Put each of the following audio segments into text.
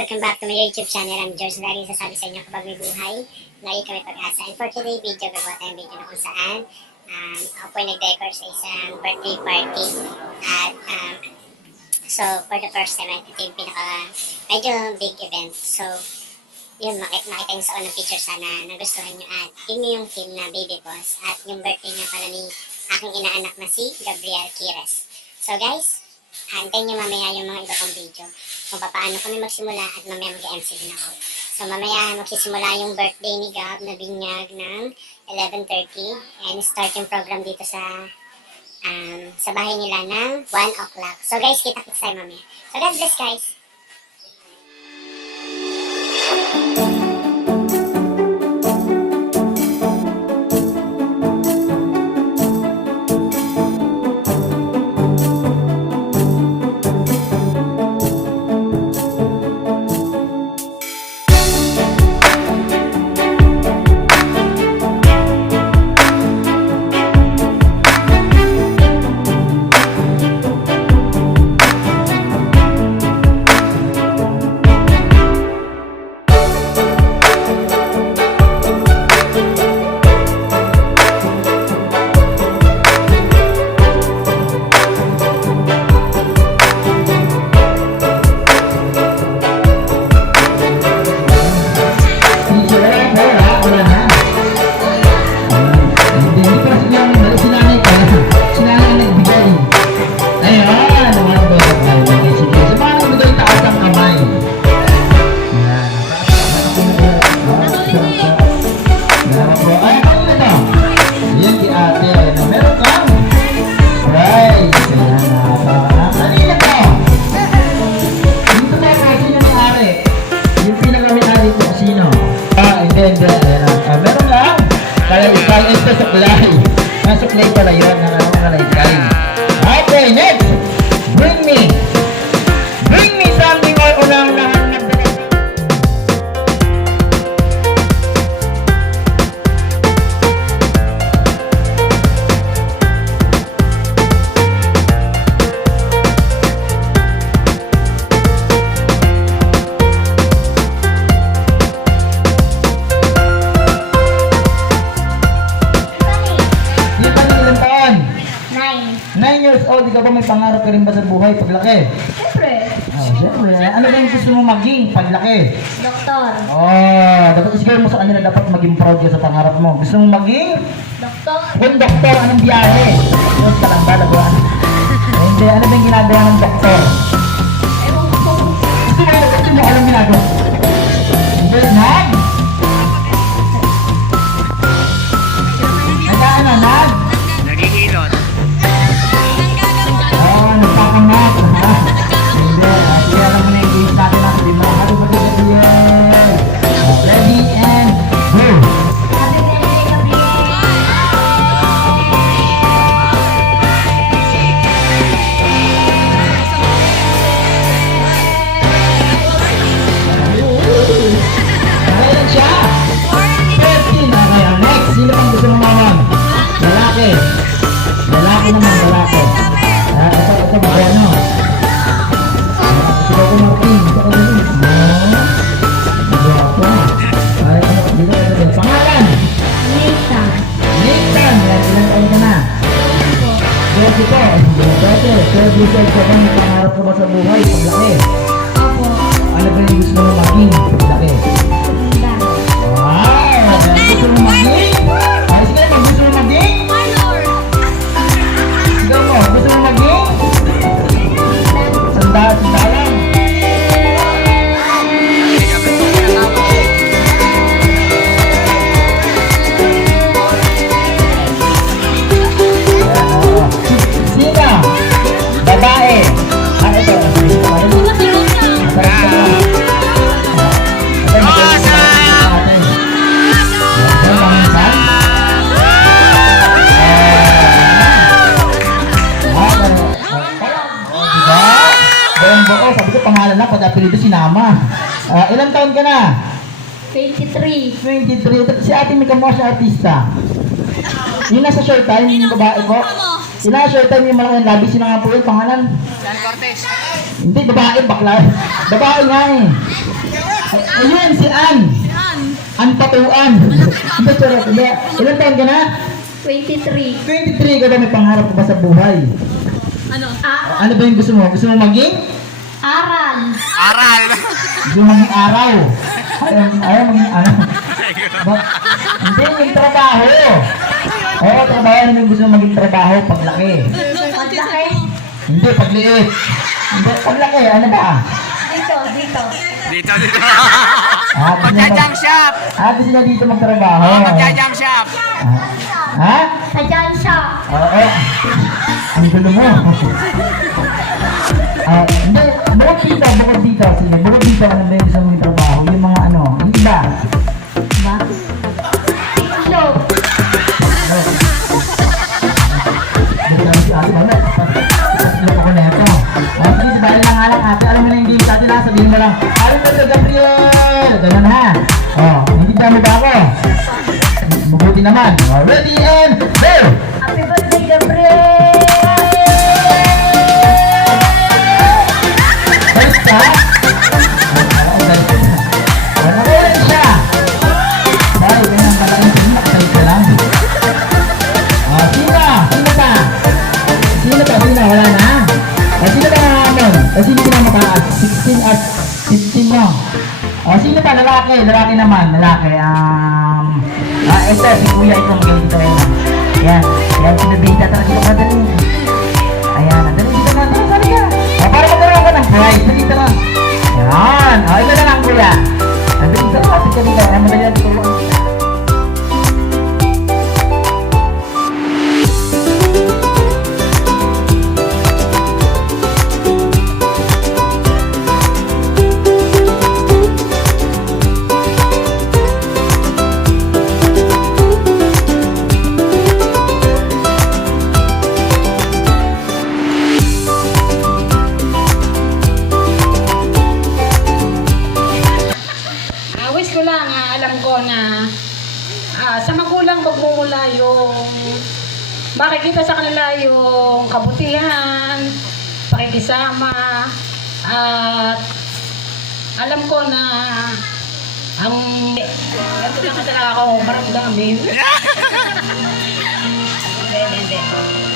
Welcome back to my YouTube channel. I'm George. Lagi sasabi sa inyo kapag may buhay, lagi kami pag-asa. And for today video, gagawa tayong video na kung saan ako po nag-decor sa isang birthday party. At so for the first time, ito yung medyo big event. So yun, makita yung sa unang picture sana nagustuhan nyo. At yun yung film na Baby Boss. At yung birthday nga pala ni aking inaanak na si Gabriel Quires. So guys, hantayin nyo mamaya yung mga iba kong video kung paano kami magsimula at mamaya mag-MC din ako. So mamaya magsisimula yung birthday ni Gab na binyag ng 11:30 and start yung program dito sa bahay nila ng 1 o'clock. So guys, kita-kits tayo mamaya. So God bless guys! Meron lang kalaykay ito sa kulay. Nasuklay pala yun ng kalaykay. Okay, next, bring me something or unang nahanap na years old, ikaw ba may pangarap ka rin ba sa buhay paglaki? Siyempre. Siyempre. Ano ba yung gusto mo maging paglaki? Doktor. Dapat isiguro mo sa kanila dapat maging proud ka sa pangarap mo. Gusto mo maging? Doktor. Kung doktor, anong biyahe? Ano ka lang ba? Hindi, ano ba yung ginagawa ng doktor? Ewan ko. Gusto mo alam ginagawa? Hindi, nag? Nag-ano, nag? Nagihilot. Nagpapangat. Hindi. Kaya alam mo na yung games natin natin. Di mo. Happy birthday, Gabriel. Ready and go. Happy birthday, Gabriel. Kailan siya? 13. Okay, next. Sino pang gusto mong mamang? Lalaki. Lalaki naman, lalaki. Ito ba ano? Ito ko Martin. Ito ko Martin. Pangalan? Nita. Nathan. Ilan taon ka na? 12 po. 12 years ka ba? May pangarap ka ba sa buhay? Paglaki. Opo. Ano ba yung gusto mo maging? Paglaki. Ganda. Wow! Gusto mo maging? Ay, sige naman. Gusto mo maging? Sigaw mo. Gusto mo maging? Sandalan. Sino? Babae. Ito. Sabi ko pangalan na, pati apelido sinama. Ilang taon ka na? 23. 23. Si ate may kamukha siya artista. Yung nasa short time, yung babae po. Yung nasa short time, yung malaking labi, sino nga po yun? Pangalan? Dan Cortez. Hindi, babae, bakla. Babae nga eh. Ayun, si Ann. Ann Patuan. Hindi, charot. Hindi. Ilan taon ka na? 23. 23 ka ba? May pangarap ka ba sa buhay? Ano ba yung gusto mo? Gusto mo maging? Aral. Gusto mo maging araw? Ayaw maging ano? Hindi, yung trabaho. Oo, trabaho. Ano yung gusto mo maging trabaho? Paglaki. Paglaki. Hindi, pagliit. Hindi, paglaki. Ano ba? Dito. Dito. Magja-jump shop. Gusto niya dito magtrabaho. Magja-jump shop. Ha? Sa dyan siya. Oo. Ang gulo mo. Hindi, bukod dito. Sige, bukod dito, ano ba yung gusto mong trabaho? Yung mga ano, yung iba. Ba? Itlog. Si ate ba? Itlog ako na ito. Sige, sabahin lang nga lang ate. Alam mo na yung game sa atin ha, sabihin mo lang. Alam mo ito, Gabriel! Ganun ha. Hindi dami ba ako? Mabuti naman. Ready and go! Happy birthday, Gabriel! Balik ka? Wala ko rin siya. Dahil kaya ang malaking sinak, tayo ka lang. Sino? Wala na? Sino ba naman? Sino ba mataas? 16 at 15 nyo. Sino pa? Lalaki naman. Ito, si Kuya itong ganito. Yan, sinabita talaga ito madali. Ayan, nadali dito na. Sali ka. Para magkaroon ka ng prize. Dito na. Yan. Ito na lang, Kuya. Nadali dito. Kapit ka dito. Ayan, madali lang dito. Wish ko lang, alam ko na sa magulang magmumula yung makikita sa kanila yung kabutihan, pakikisama, at alam ko na ang ito lang talaga ako maramdamin. Hindi.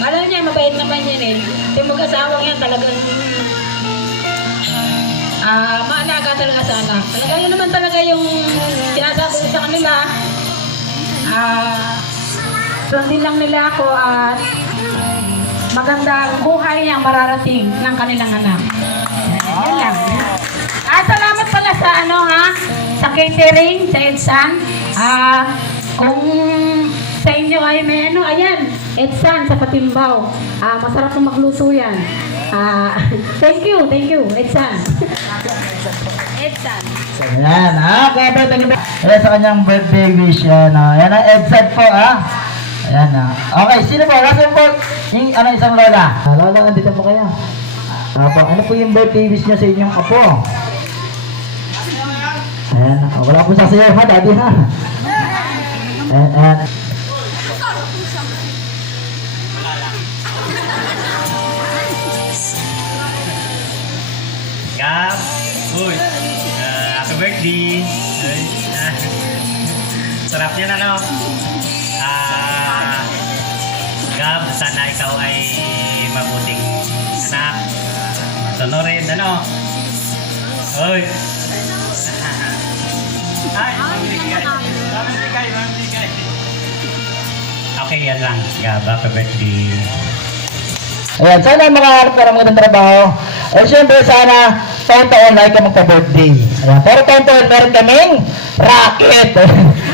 Alam niya, mabait naman yan eh. Yung mag-asawang yan talagang maalaga talaga sa anak. Talaga yun naman talaga yung sinasabi ko sa kanila. Sundin lang nila ako at magandang buhay ang mararating ng kanilang anak. Yan lang. Salamat pala sa sa catering, sa Edsan. Kung sa inyo ay may ayan, Edsan sa Patimbaw. Masarap na magluto yan. Thank you, Edsan. Edsan. Ayan, kaya birthday niya. Ayan sa kanyang birthday wish. Ayan, ayan ang Edsan po, Ayan, Okay, sino po? Last po, yung isang lola. Lola, nandito po kayo. Ano po yung birthday wish niya sa inyong apo? Ayan, wala po sasayaw ha, daddy ha. Ayan. Gab, uy, happy birthday. Sarap yan Gab, sana ikaw ay mabuting anak. Tunurin, Uy. Ay, mamigay. Okay, yan lang. Gab, happy birthday. Ayan, sana makaharap ka ng magandang trabaho. Siyempre, sana taon-taon na ikaw magpa-birthday. Ayan, pero taon-taon meron kaming racket.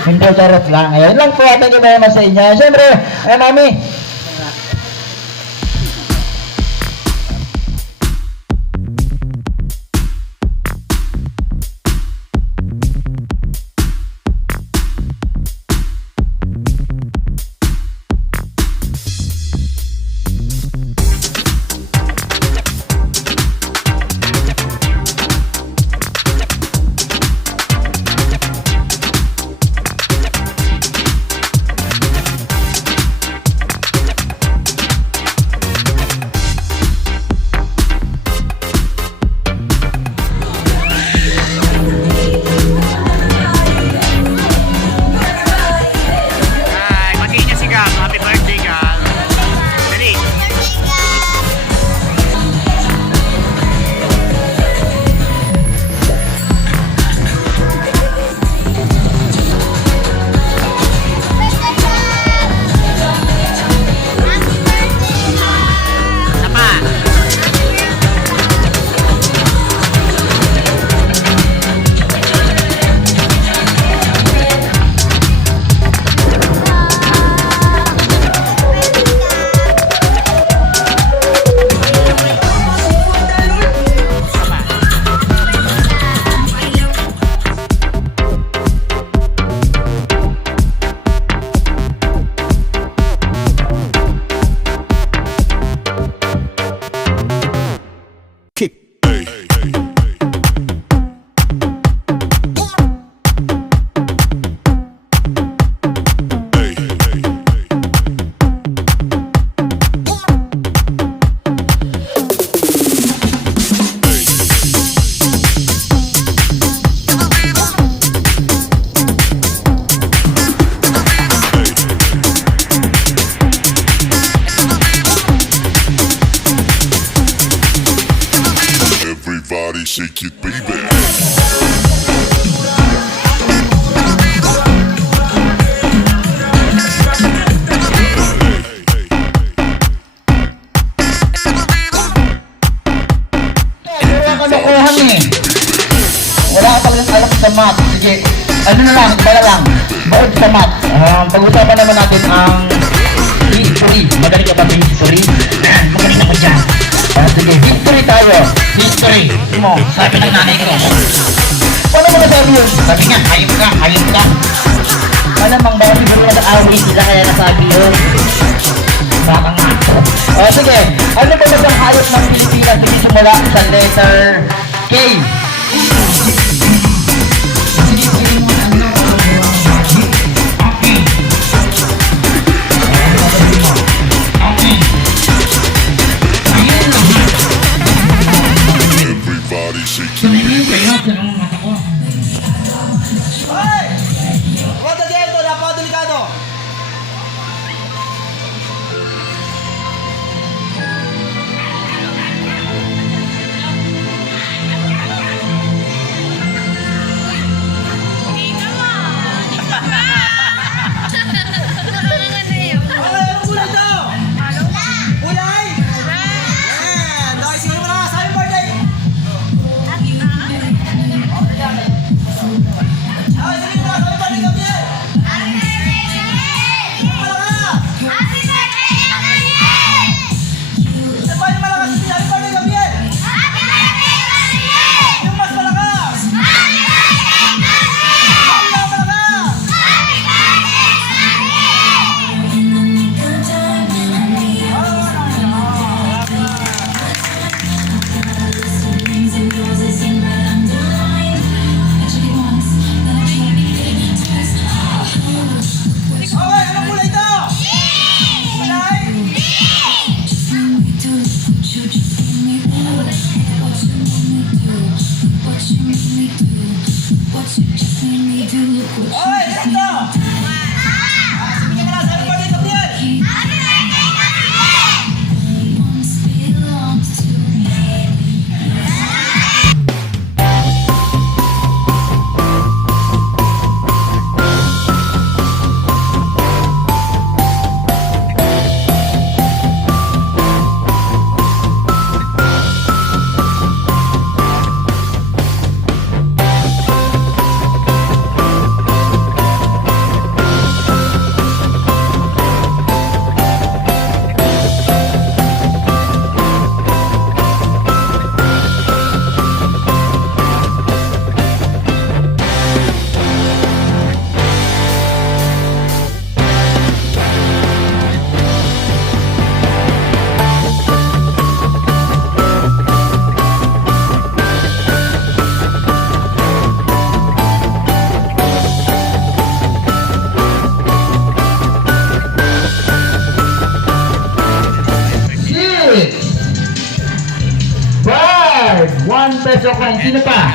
Hindi, charot lang. Ayan lang po, thank you very much sa inyo. Siyempre, mami, shake it, baby. Wala ka nakuhan eh. Wala ka talagang alam sa math. Sige, ano na lang, iba na lang. Baod sa math. Pag-usapan naman natin ang history. Magaling ka ba sa history? Magaling ako dyan. Sige, history tayo. History. Mo, sabi ng nanay ko. Paano mo nasabi yun? Sabi nga, hayop ka, hayop ka. Malamang ba siguro na away sila kaya nasabi yun? Baka nga. Sige, ano ba ba ang hayop ng Pilipinas simula sa letter K? Everybody shake it. Peso coin. Sino pa?